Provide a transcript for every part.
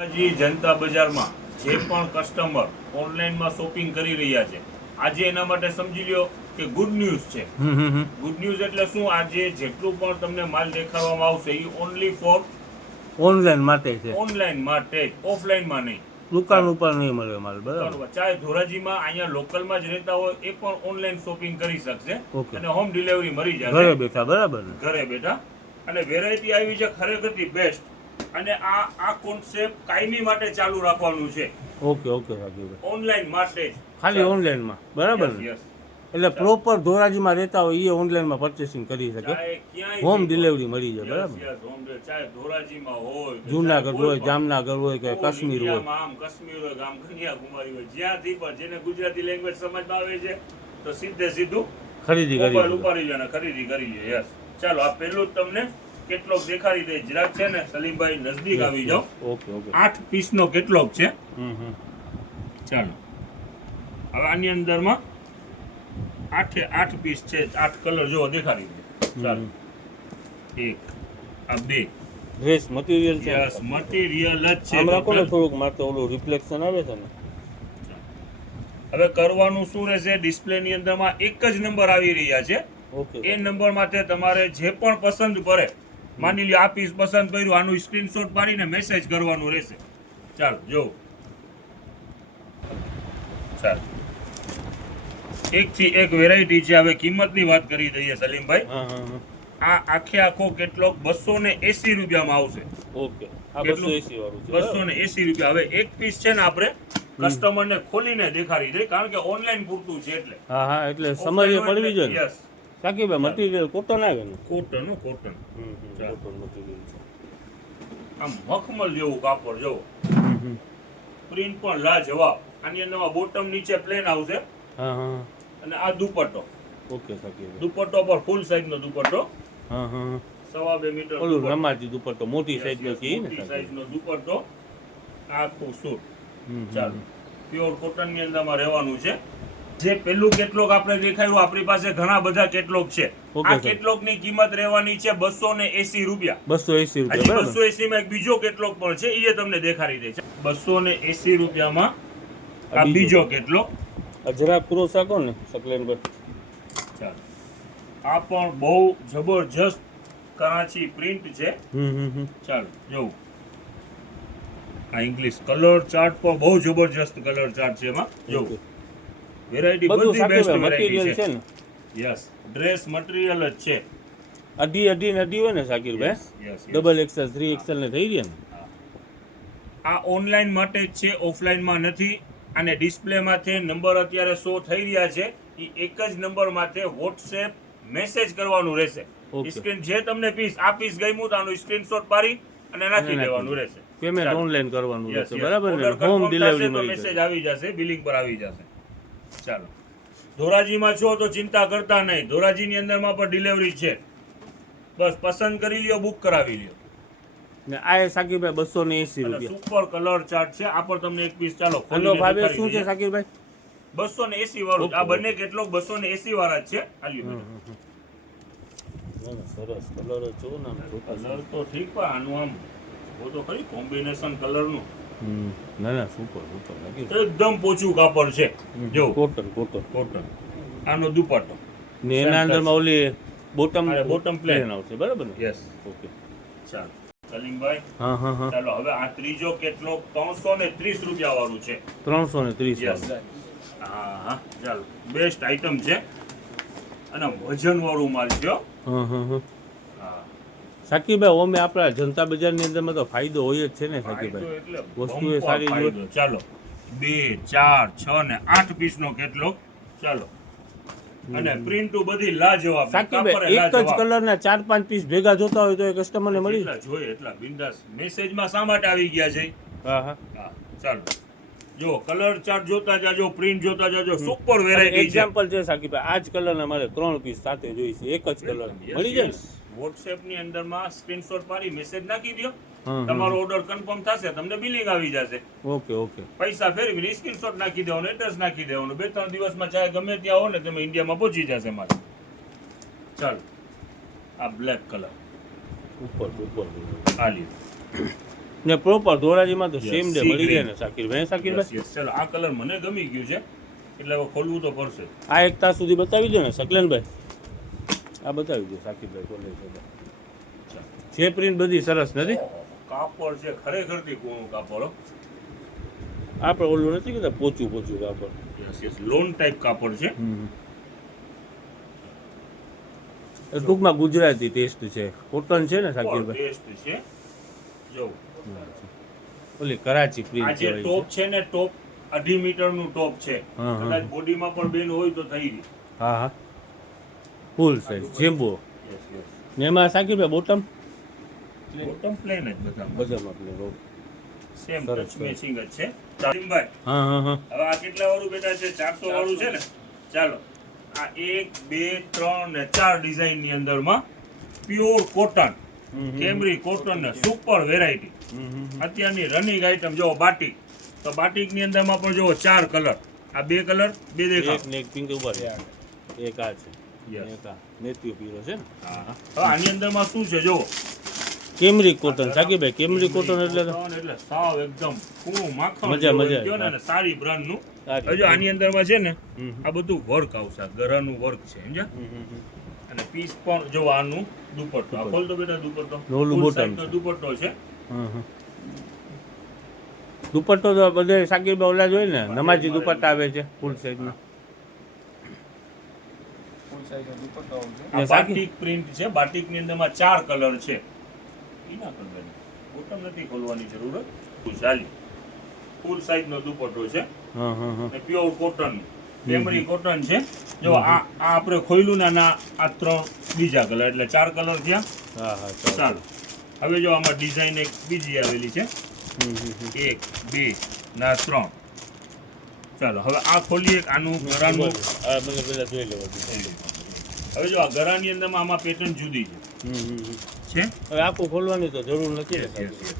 જી જનતા બજારમાં જે પણ કસ્ટમર ઓનલાઈનમાં શોપિંગ કરી રહ્યા છે આજે એના માટે સમજી લ્યો કે ગુડ ન્યૂઝ છે. ગુડ ન્યૂઝ એટલે શું? આજે જેટલું પણ તમને માલ દેખાડવામાં આવશે એ ઓનલી ફોર ઓનલાઈન માટે છે, ઓનલાઈન માટે જ, ઓફલાઈનમાં નહીં. દુકાન ઉપર નહીં મળે માલ. બરાબર. ચાહે ધોરાજીમાં અહીંયા લોકલમાં જ રહેતા હોય એ પણ ઓનલાઈન શોપિંગ કરી શકશે અને હોમ ડિલિવરી મળી જશે ઘરે બેઠા. બરાબર, ઘરે બેઠા. અને વેરાયટી આવી છે ખરેખરથી બેસ્ટ. અને આ કોન્સેપ્ટ કાયમી માટે ચાલુ રાખવાનું છે. ઓકે ઓકે સાકીરભાઈ, ઓનલાઈન માટે જ, ખાલી ઓનલાઈનમાં. બરાબર ને? એટલે પ્રોપર ધોરાજીમાં રહેતા હોય એ ઓનલાઈનમાં પરચેસિંગ કરી શકે, હોમ ડિલિવરી મળી જાય. બરાબર. ચાહે ધોરાજીમાં હોય, જુનાગઢ હોય, જામનગર હોય કે કાશ્મીર હોય, આમ કાશ્મીર હોય, આમ કન્યાકુમારી હોય, જ્યાંથી પણ જેને ગુજરાતી લેંગ્વેજ સમજમાં આવે છે તો સીધું ખરીદી કરી ઉપાડી લે અને ખરીદી કરી લે. યસ. ચાલો આ પહેલું જ તમને કેટલોગ દેખાડી દે. જરાક છે ને સલીમભાઈ નજદીક આવી જાઓ. Okay okay. 8 પીસનો કેટલોગ છે. ચાલો હવે આની અંદરમાં 8 પીસ છે. 8 કલર જો દેખાડી દે. ચાલો એક આ બે ડ્રેસ મટીરીયલ છે. યસ, મટીરીયલ જ છે. આમ રાખો ને થોડુંક, માત્ર ઓલું રિફ્લેક્શન આવે છે ને. હવે કરવાનું શું રહેશે? ડિસ્પ્લે ની અંદરમાં એક જ નંબર આવી રહ્યા છે. ઓકે. એ નંબર માટે તમારે જે પણ પસંદ પડે, માની લ્યો આ પીસ પસંદ કર્યું, આનું સ્ક્રીનશોટ પાડીને મેસેજ કરવાનું રહેશે. ચાલો જો, ચાલો એકથી એક વેરાયટી છે. હવે કિંમતની વાત કરી દઈએ સલીમભાઈ. આ આખો કેટલોગ 280 રૂપિયામાં આવશે. ઓકે. આ 280 વાળું છે. 280 રૂપિયા. હવે એક પીસ છે ને આપણે કસ્ટમરને ખોલીને દેખાડી દે, કારણ કે ઓનલાઈન પૂરતું છે એટલે. હા એટલે સમજ પડવી જોઈએ. યસ. સાકીભાઈ, મટીરીયલ કોટન આવે ને? કોટન કોટન મટીરીયલ છે. આમ મખમલ જેવું કાપડ જો. પ્રિન્ટ પણ લાજવાબ. આની અંદરમાં બોટમ નીચે પ્લેન આવશે. અને આ દુપટ્ટો. ઓકે સાકીભાઈ. દુપટ્ટો પર ફૂલ સાઈઝ નો દુપટ્ટો. 2.5 મીટર. ઓલું રમાજી દુપટ્ટો, મોટી સાઈઝ નો છે ને? મોટી સાઈઝ નો દુપટ્ટો. આખું સૂટ. ચાલો પ્યોર કોટન ની અંદરમાં રહેવાનું છે. જે પેલું કેટલોગ આપણે દેખાયું, આપણી પાસે ઘણા બધા કેટલોગ છે. આ કેટલોગ ની કિંમત રહેવાની છે 280 રૂપિયા. 280 રૂપિયા. 280 માં એક બીજો કેટલોગ પણ છે, એ તમને દેખાડી દે છે. 280 રૂપિયામાં આ બીજો કેટલોગ. જરા પૂરો સાકો ને સકલેનભાઈ. ચાલો આ પણ બહુ જબરજસ્ત કરાચી પ્રિન્ટ છે. ચાલો જોવું. આ ઇંગ્લિશ કલર ચાર્ટ પણ બહુ જબરજસ્ત કલર ચાર્ટ છે. એમાં જોવું વેરાયટી બધી બેસ્ટ વેરાયટી છે ને. યસ, ડ્રેસ મટીરીયલ જ છે. અઢી હોય ને સાકીરભાઈ? ડબલ એક્સેલ 3XL ને થઈ ગયા ને? આ ઓનલાઈન માટે જ છે, ઓફલાઈનમાં નથી. અને ડિસ્પ્લેમાંથી નંબર અત્યારે શો થઈ રહ્યા છે, એ એક જ નંબર માટે વોટ્સએપ મેસેજ કરવાનું રહેશે. સ્ક્રીન જે તમને આ પીસ ગમ્યું તો આનું સ્ક્રીનશોટ પાડી અને નાખી દેવાનું રહેશે. પેમેન્ટ ઓનલાઈન કરવાનું રહેશે. બરાબર ને? હોમ ડિલિવરી મળી જશે. મેસેજ આવી જશે, બિલિંગ પર આવી જશે. ચાલો ધોરાજીમાં છો તો ચિંતા કરતા નહીં, ધોરાજીની અંદરમાં પણ ડિલિવરી છે. બસ પસંદ કરી લ્યો, બુક કરાવી લ્યો. ને આ સાકીરભાઈ 280 રૂપિયા. સુપર કલર ચાર્ટ છે. આ પર તમને એક પીસ ચાલો આનો ભાવ શું છે સાકીરભાઈ? 280 વાળું. આ બંને કેટલોગ 280 વાળા જ છે. આલ્યો સરસ કલર જો ને. કલર તો ઠીક, પણ આનું આમ वो तो खरी કોમ્બિનેશન કલર નું. ના સુપર લાગી. એકદમ પોચું કાપડ છે. જો કોટન. આનો દુપટ્ટો ને એના અંદરમાં ઓલી બોટમ પ્લેન આવશે. બરાબર ને? યસ. ઓકે. ચાલો સલીમભાઈ. હા ચાલો હવે આ ત્રીજો કેટલોગ 330 રૂપિયા વાળું છે. 330. યસ. હા ચાલો બેસ્ટ આઈટમ છે અને વજન વાળું માલ છે. સાકીભાઈ, ઓમે આપણા જનતા બજારની અંદરમાં તો ફાયદો હોય જ છે ને સાકીભાઈ? વસ્તુ એ સારી હોય. ચાલો 2, 4, 6 ને 8 પીસનો કેટલોગ. ચાલો અને પ્રિન્ટો બધી લાજવાબ. સાકીભાઈ, એક જ કલરના 4-5 પીસ ભેગા જોતા હોય તો એ કસ્ટમરને મળી જોઈએ. એટલા બિંદાસ મેસેજમાં શા માટે આવી ગયા છે? હા ચાલો જો કલર ચાર્ટ જોતા જાજો, પ્રિન્ટ જોતા જાજો. સુપર વેરાયટી છે. એક્ઝામ્પલ છે સાકીભાઈ, આ જ કલરના મારે 3 પીસ સાથે જોઈશે. એક જ કલર મળી જાય. વોટ્સએપ ની અંદરમાં સ્ક્રીનશોટ પાડી મેસેજ નાખી દો, તમારો ઓર્ડર કન્ફર્મ થશે, તમને બિલિંગ આવી જશે. ઓકે. પૈસા ફેરવીને સ્ક્રીનશોટ નાખી દેવાનો, એડ્રેસ નાખી દેવાનું. 2-3 દિવસમાં ચાહે ગમે ત્યાં હો ને તમે ઇન્ડિયામાં પહોંચી જશે મારે. ચાલો આ બ્લેક કલર ઉપર આ લ્યો. ને પ્રોપર ધોરાજીમાં તો Yes, સેમ ડે sea મળી જાય green. ને શાકીરભાઈ શાકીરભાઈ Yes, ચલો આ કલર મને ગમી ગયું છે એટલે હવે ખોલવું તો પડશે. આ એક તાસ સુધી બતાવી દો ને શકલેનભાઈ, આ બતાવી દો શાકીરભાઈ ખોલે છે જે પ્રિન્ટ બધી સરસ નથી. ઓહો, કાપડ છે ખરેખરથી કોનું કાપડ હો. આપણે ઓલું નથી કહેતા પોચું પોચું કાપડ. યસ લોન ટાઈપ કાપડ છે. એ ટૂંકમાં ગુજરાતી ટેસ્ટ છે, કોટન છે ને શાકીરભાઈ. ટેસ્ટ છે જો ઓલી કરાચી આ પ્રિન્ટ જે કહેવાય ટોપ છે. છે ને ટોપ 2.5 મીટરનું ટોપ છે. હા, હા. કદાચ બોડીમાં પણ બેન હોય તો થઈ ગઈ. હા હા ફૂલ સાઈઝ જેમ્બો. યસ યસ ને એમાં શાકીરભાઈ બોટમ બોટમ પ્લેન જ બધા બધામાં આપણે રોગ. સેમ સરસ, ટચ સરસ. મેચિંગ જ છે. ચાલીમભાઈ હા હા હા હવે આ કેટલા વાળું બેટા છે? 400 વાળું છે ને? ચાલો આ 1 2 3 ને 4 ડિઝાઇન ની અંદરમાં પ્યોર કોટન કેમરી કોટન ને સુપર વેરાયટી. અત્યારની રનિંગ આઈટમ જો બાટિક, તો બાટિક ની અંદરમાં પણ જો 4 કલર, આ 2 કલર 2 દેખાવ. એક ને એક પિંક ઉપર છે. એક આ છે Yes. એક આ મેથ્યુ પીરો છે ને. હા હવે આની અંદરમાં શું છે જો કેમરી કોટન શાકીરભાઈ, કેમરી કોટન એટલે તો કોટન એટલે સાવ એકદમ કૂણું માખણ મજા, જેવું મજા. કહો ને, અને સારી બ્રાન્ડ નું. સારી. હવે જો આની અંદરમાં છે ને હમ. આ બધું વર્ક આવશે, ગરાનું વર્ક છે સમજ્યા. અને પીસ પણ જો આનું દુપટ્ટો, આ ખોલ તો બેટા દુપટ્ટો. ઓલું Full bottom side નો છે. દુપટ્ટો છે. દુપટ્ટો તો બધે શાકીરભાઈ ઓલા જ હોય ને, નમાજી દુપટ્ટા આવે છે ફૂલ સાઈઝમાં. આ બાટિક પ્રિન્ટ છે. બાટિક ની અંદરમાં 4 કલર છે. ઈના કલર બોટમ નથી ખોલવાની જરૂર. ચાલી ફૂલ સાઈઝ નો દુપટ્ટો છે હા હા હા અને પ્યોર કોટન કેમરી કોટન છે. જો આ આપણે ખોલ્યું ને આના આ 3 બીજા કલર એટલે 4 કલર થયા. હા હા ચાલો. ચાલો હવે જો આમાં ડિઝાઇન એક બીજી આવેલી છે, 1 2 ના 3. ચાલો હવે આ ખોલીએ. આનું ગરાનું આ મને પેલા જોઈ લેવા દો. હવે જો આ ગરાની અંદરમાં આમાં પેટર્ન જુદી છે. હવે આખું ખોલવાની તો જરૂર નથી ને Yes, yes, શાકીરભાઈ. yes.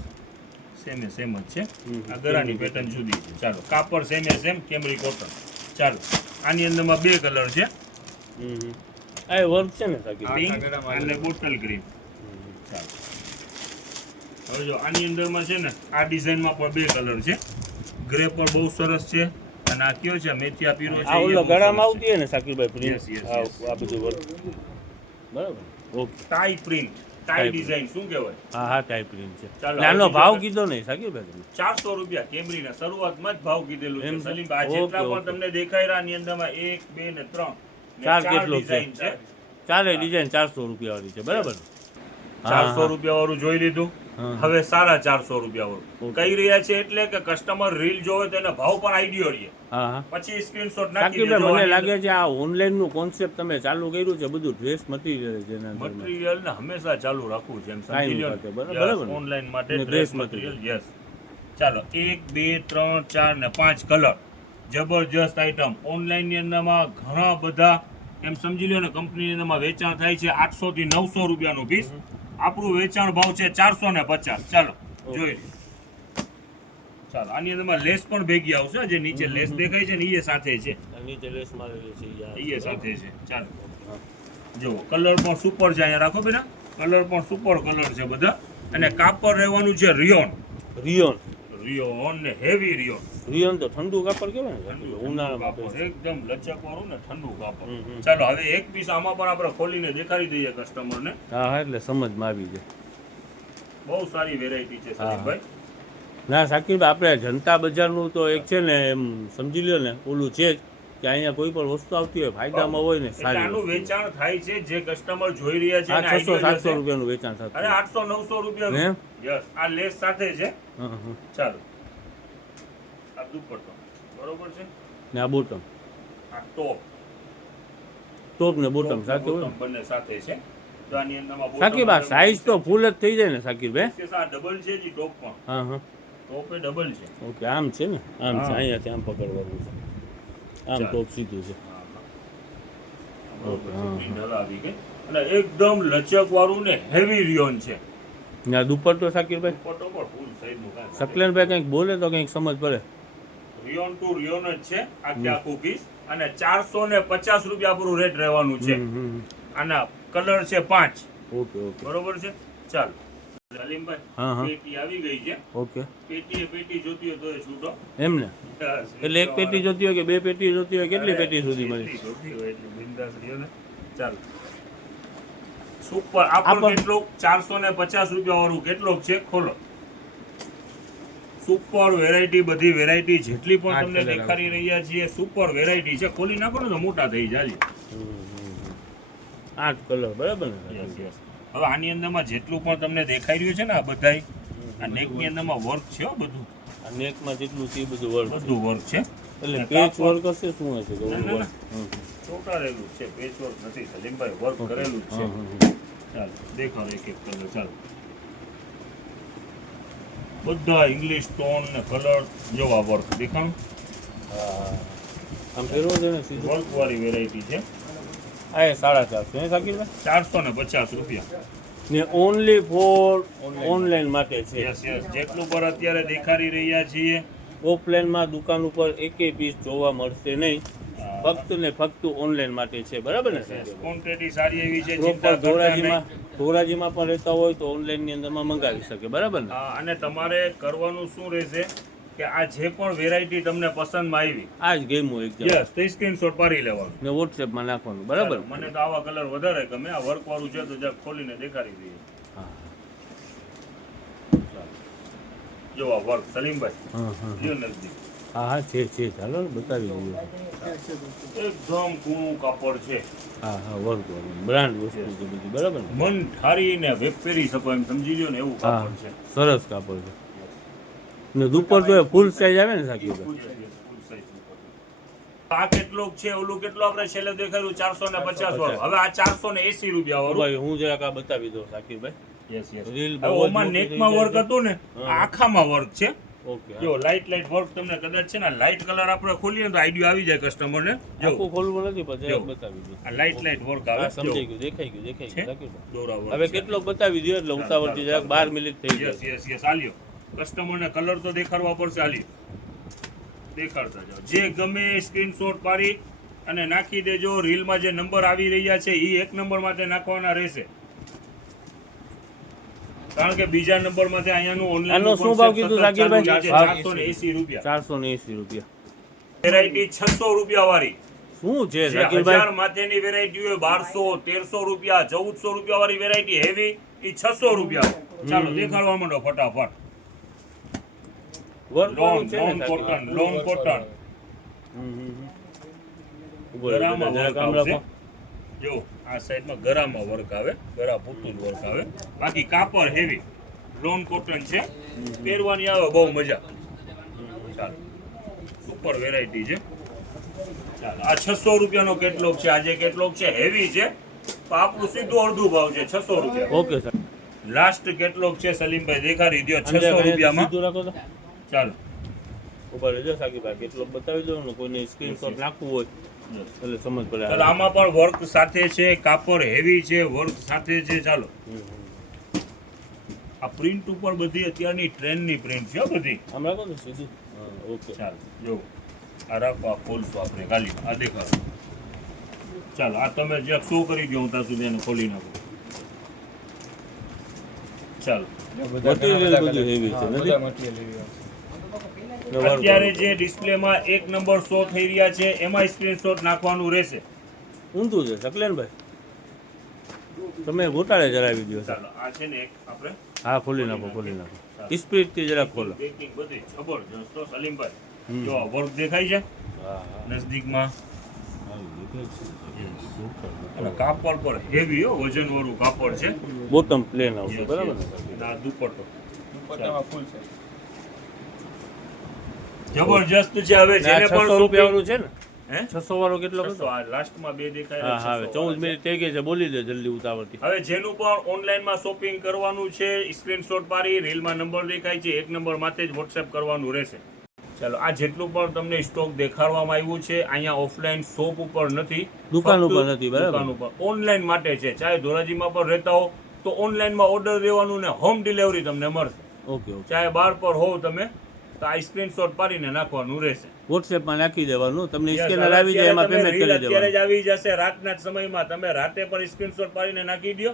સેમે સેમ જ છે. હમ. આ ગરાની પેટર્ન જુદી છે. ચાલો કાપડ સેમે સેમ કેમરી કોટન. ચાલો આની અંદરમાં 2 કલર છે, આ એ વર્ક છે ને શાકીરભાઈ. પિંક અને બોટલ ગ્રીન. ચાલો હવે જો આની અંદરમાં છે ને આ ડિઝાઇનમાં પણ 2 કલર છે. ગ્રે પણ બહુ સરસ છે અને આ કયો છે મેથિયા પીરો છે. આ એ ઓલો બહુ ગળામાં સરસ આવતી હોય ને શાકીરભાઈ પ્રિન્ટ. Yes, yes, આ yes. આ બધું વર્ક બરાબર. ઓકે. છે. Tie print, tie Tie design શું કહેવાય? હા હા ટાઈપ પ્રિન્ટ છે. ચાલો, ને આનો હવે ભાવ બીજો કીધો નહીં શાકીરભાઈ તમે. 400 રૂપિયા કેમરીના શરૂઆતમાં જ ભાવ કીધેલું છે. એમ છે? સલીમભાઈ આ જેટલા ઓકે, પણ ઓકે. તમને દેખાઈ રહ્યા ની અંદરમાં 1 2 ને 3 ને ચાર 4 કેટલો છે? ડિઝાઇન છે. ચારે ડિઝાઇન 400 રૂપિયા વાળી છે બરાબર. 400 રૂપિયા વાળું જોઈ લીધું. હા. હવે 450 રૂપિયા વાળું ઓકે. કહી રહ્યા છે એટલે કે કસ્ટમર રીલ જોવે તો એનો ભાવ પણ આઈડિયો રહે. હા હા પછી સ્ક્રીનશોટ નાખી શાકીરભાઈ મને દેજો. લાગે છે આ ઓનલાઈન નું કોન્સેપ્ટ તમે ચાલુ કર્યું છે, બધું ડ્રેસ મટીરિયલ છે એના અંદરમાં. મટીરિયલ ને હંમેશા ચાલુ રાખવું છે એમ કાંઈ સમજી લો નહીં થતું, બરાબર ને? ઓનલાઈન માટે ને ડ્રેસ dress મટીરિયલ. યસ ચાલો 1 2 3 4 ને 5 કલર જબરજસ્ત આઈટમ. ઓનલાઈન ની અંદરમાં ઘણા બધા એમ સમજી લો ને કંપની અંદરમાં વેચાણ થાય છે 800 થી 900 રૂપિયાનું પીસ. આપણું વેચાણ ભાવ છે 450. ચાલો જોઈ લો. ચાલો આની અંદરમાં લેસ પણ ભેગી આવશે. જે નીચે લેસ દેખાય છે ને એ સાથે છે, આ નીચે લેસ મારેલી છે ઈ આ. એ સાથે છે. ચાલો હા. જો કલર પણ સુપર છે. અહીંયા રાખો બેટા, કલર પણ સુપર કલર છે બધા. અને કાપડ રહેવાનું છે રિયોન. રિયોન. રિયોન ને હેવી રિયોન. રિયોન તો ઠંડુ કાપડ કહેવાય ને ઠંડુ ઉનાળામાં કાપડ, best. એકદમ લચકવાળું ને ઠંડુ કાપડ. હમ. ચાલો હવે એક પીસ આમાં પણ આપણે ખોલીને દેખાડી દઈએ કસ્ટમરને. હા હા એટલે સમજમાં આવી જાય. બહુ સારી વેરાયટી છે હા. સલીમભાઈ. ના શાકીરભાઈ આપણે જનતા બજારનું તો એક છે ને એમ સમજી લ્યો ને ઓલું છે જ કે અહીંયા કોઈ પણ વસ્તુ આવતી હોય ફાયદામાં હોય ને એટલે સારી આનું વસ્તુ. વેચાણ થાય છે. જે કસ્ટમર જોઈ રહ્યા છે આ એને 600 idea 700 જશે. રૂપિયાનું વેચાણ થતું અરે હોય. 800 900 રૂપિયા. એમ? યસ આ લેસ સાથે છે. હા, હા. ચાલો આ દુપટ્ટો બરોબર છે. ને આ બોટમ આ ટોપ ટોપ ને બોટમ સાથે હોય ને. બોટમ બંને સાથે છે. તો આની અંદરમાં bottom શાકીરભાઈ અંદર સાઈઝ તો ફૂલ જ થઈ જાય ને શાકીરભાઈ. છે. આ ડબલ છે જી ટોપ પણ. હા હા ટોપ એ ડબલ છે. ઓકે આમ છે ને આમ છે હા. અહીંયાથી આમ પકડવાનું છે આમ ચાલો. ટોપ સીધું છે. બરોબર છે. હા. પ્રિન્ટ હવે આવી ગઈ. અને એકદમ લચક વાળું ને હેવી રિયોન છે. ને આ દુપટ્ટો શાકીરભાઈ દુપટ્ટો પણ ફૂલ સાઈઝ નું કાંઈ નથી. શકલેનભાઈ કંઈક બોલે તો કંઈક સમજ પડે. રિયોન ટુ રિયોન જ છે આખે આખું પીસ. અને 450 રૂપિયા આપણું રેટ રહેવાનું છે. હમ. આના કલર છે 5. ઓકે ઓકે બરોબર છે. ચાલો સલીમભાઈ હા, હા. પેટી આવી ગઈ છે. ઓકે પેટી જોતી હોય તો એ છૂટો. એમને એટલે એક પેટી જોતી હોય કે બે પેટી જોતી હોય કેટલી પેટી સુધી મળી જેટલી જોતી હોય એટલી બિંદાસ રહ્યો ને. ચાલો સુપર આપણું કેટલું 450 રૂપિયા વાળું કેટલું છે ખોલો. સુપર વેરાયટી, બધી વેરાયટી જેટલી પણ તમને દેખાડી રહ્યા છીએ સુપર વેરાયટી છે. ખોલી નાખો ને તો મોટા થઈ જાય. 8 કલર બરાબર ને? Yes yes. હવે આની અંદરમાં જેટલું પણ તમને દેખાઈ રહ્યું છે ને આ બધાય આ નેકની અંદરમાં વર્ક છે હો બધું. આ નેકમાં જેટલું છે એ બધું વર્ક છે. એટલે પેચ વર્ક હશે શું હશે તો ચોટાડેલું છે, પેચ વર્ક નથી સલીમભાઈ, વર્ક કરેલું જ છે. ચાલો દેખાડો એક એક કલર. ચાલો બધા ઇંગ્લિશ ટોન ને કલર જેવા વર્ક દેખાણું. આમ ફેરવો છે ને સીધું વર્ક વાળી વેરાયટી છે. આ 450 સાકીરભાઈ 450 રૂપિયા ને ઓનલી ફોર ઓનલાઈન માટે છે. Yes yes. જેટલું પર અત્યારે દેખાડી રહ્યા છીએ ઓફલાઈનમાં દુકાન ઉપર એકેય પીસ જોવા મળશે નહીં, ફક્ત ને ફક્ત ઓનલાઈન માટે છે બરાબર ને? ક્વોન્ટિટી સારી એવી છે. પ્રોપર ધોરાજીમાં પણ રહેતા હોય તો ઓનલાઈનની અંદરમાં મંગાવી શકે બરાબર ને? અને તમારે કરવાનું શું રહેશે કે આ જે પણ વેરાયટી તમને પસંદમાં આવી આ જ ગેમ હોય યસ તો સ્ક્રીનશોટ પાડી લેવાનું ને વોટ્સએપમાં નાખવાનું બરાબર? મને તો આવા કલર વધારે ગમે. આ વર્ક વાળું છે તો જરા ખોલીને દેખાડી દઈએ. જો આ વર્ક સલીમભાઈ લ્યો નજદીક. હા છે ચાલો ને બતાવી દઈએ. એકદમ કૂણું કાપડ છે. હા વર્ક બ્રાન્ડ વસ્તુ છે બધી બરાબર ને? મન ઠારીને પહેરી શકો એમ સમજી લ્યો ને એવું કાપડ છે. સરસ કાપડ છે ને દુપટ્ટો તો ફૂલ સાઈઝ આવે ને સાકીભાઈ? આ કેટલોક છે ઓલું કેટલું આપણે છેલ્લે દેખાડ્યું 450 વાળું. હવે આ 480 રૂપિયા વાળું. ભાઈ હું જરાક આ બતાવી દઉં સાકીભાઈ. Yes yes. રીલ ઓમાં નેકમાં વર્ક હતું ને આખામાં વર્ક છે. ઓકે જો લાઈટ વર્ક તમને કદાચ છે ને લાઈટ કલર આપણે ખોલીએ તો આઈડિયા આવી જાય કસ્ટમર ને. જો આખું ખોલવું નથી પણ જરાક બતાવી દઉં. આ લાઈટ વર્ક આવે. સમજાઈ ગયું દેખાઈ ગયું સાકીભાઈ. દોરા વર્ક. હવે કેટલોક બતાવી દો એટલે ઉતાવળથી જરાક 12 મિનિટ થઈ ગઈ. યસ યસ આલ્યો. કસ્ટમરને કલર તો દેખાડવા પડશે. આલ્યો દેખાડતા જાઓ. જે ગમે સ્ક્રીનશોટ પાડી અને નાખી દેજો. રીલમાં જે નંબર આવી રહ્યા છે એ એક નંબર માટે નાખવાના રહેશે, કારણ કે બીજા નંબર માંથી અહીંયાનું ઓનલાઈન આનો શું ભાવ કીધું સાકીરભાઈ? 480 રૂપિયા. 480 રૂપિયા. વેરાયટી 600 રૂપિયા વાળી શું છે જે સાકીરભાઈ? 1000 માથેની વેરાયટી હોય 1200 1300 રૂપિયા 1400 રૂપિયા વાળી વેરાયટી હેવી એ 600 રૂપિયા. ચાલો દેખાડવા માંડો ફટાફટ. લોન કોટન ગરામાં વર્ક આવશે. જો આ સાઈડમાં ગરામાં વર્ક આવે, ગરા પૂતું વર્ક આવે. બાકી કાપડ હેવી લોન કોટન છે, પહેરવાની આવે બહુ મજા. ચાલો સુપર વેરાયટી છે. ચાલો આ 600 રૂપિયાનો કેટલોગ છે. આજે કેટલોગ છે હેવી છે તો આપણું સીધું અડધું ભાવ છે 600 રૂપિયા. Okay sir. લાસ્ટ કેટલોગ છે સલીમભાઈ દેખાડી દો 600 રૂપિયામાં. ચાલો ઉપર રહેજો સાકીભાઈ, કેટલો બતાવી દો ને કોઈને સ્ક્રીનશોટ નાખવું હોય એટલે સમજ પડે. ચાલો આમાં પણ વર્ક સાથે છે, કાપડ હેવી છે, વર્ક સાથે છે. ચાલો આ પ્રિન્ટ ઉપર બધી અત્યારની ટ્રેન્ડની પ્રિન્ટ છે બધી. આમ રાખો ને સીધું. ઓકે ચાલો જો આ રાખો, આ ખોલશું આપણે ખાલી આ દેખાડો. ચાલો આ તમે જે શો કરી દો હું ત્યાં સુધી એને ખોલી નાખું. ચાલો મટીરિયલ બધું હેવી છે નથી? અત્યારે જે ડિસ્પ્લેમાં એક નંબર શો થઈ રહ્યા છે એમાં સ્ક્રીનશોટ નાખવાનું રહેશે. ઊંધું છે શકલેનભાઈ, તમે ગોટાળે જણાવી દો. ચાલો આ છે ને એક આપણે હા ખોલી નાખો સ્પીડથી જરાક ખોલો. પેકિંગ બધી જબરજસ્ત તો સલીમભાઈ. જો આ વર્ક દેખાય છે નજદીકમાં. અને કાપડ પર હેવી હો, વજન વાળું કાપડ છે. બોટમ પ્લેન આવશે બરાબર ને? આ દુપટ્ટો ફૂલ છે, જબરજસ્ત છે. હવે જેને પણ 600 રૂપિયા વાળું છે ને? હે 600 વાળો કેટલો હતો? આ લાસ્ટમાં બે દેખાય. હા હવે 14 મિનિટ થઈ ગઈ છે, બોલી દે જલ્દી ઉતાવળથી. હવે જેનું પણ ઓનલાઈનમાં શોપિંગ કરવાનું છે સ્ક્રીનશોટ પાડી રીલમાં નંબર દેખાય છે એક નંબર માથે જ વોટ્સએપ કરવાનું રહેશે. ચાલો આ જેટલું પણ તમને સ્ટોક દેખાડવામાં આવ્યું છે અહીંયા ઓફલાઈન શોપ ઉપર નથી, દુકાન ઉપર નથી બરાબર? દુકાન ઉપર ઓનલાઈન માટે છે. ચાહે ધોરાજીમાં પણ રહેતા હો તો ઓનલાઈનમાં ઓર્ડર દેવાનું ને હોમ ડિલિવરી તમને મળશે. ઓકે ચાહે બહાર પર હોવ તમે તો આ સ્ક્રીનશોટ પાડીને નાખવાનું રહેશે. વોટ્સએપમાં નાખી દેવાનું, તમને સ્કેનર આવી જાય એમાં પેમેન્ટ કરી દેવાનું. અત્યારે જ આવી જશે રાતના જ સમયમાં. તમે રાતે પર સ્ક્રીનશોટ પાડીને નાખી દો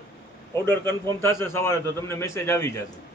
ઓર્ડર કન્ફર્મ થશે સવારે તો તમને મેસેજ આવી જશે.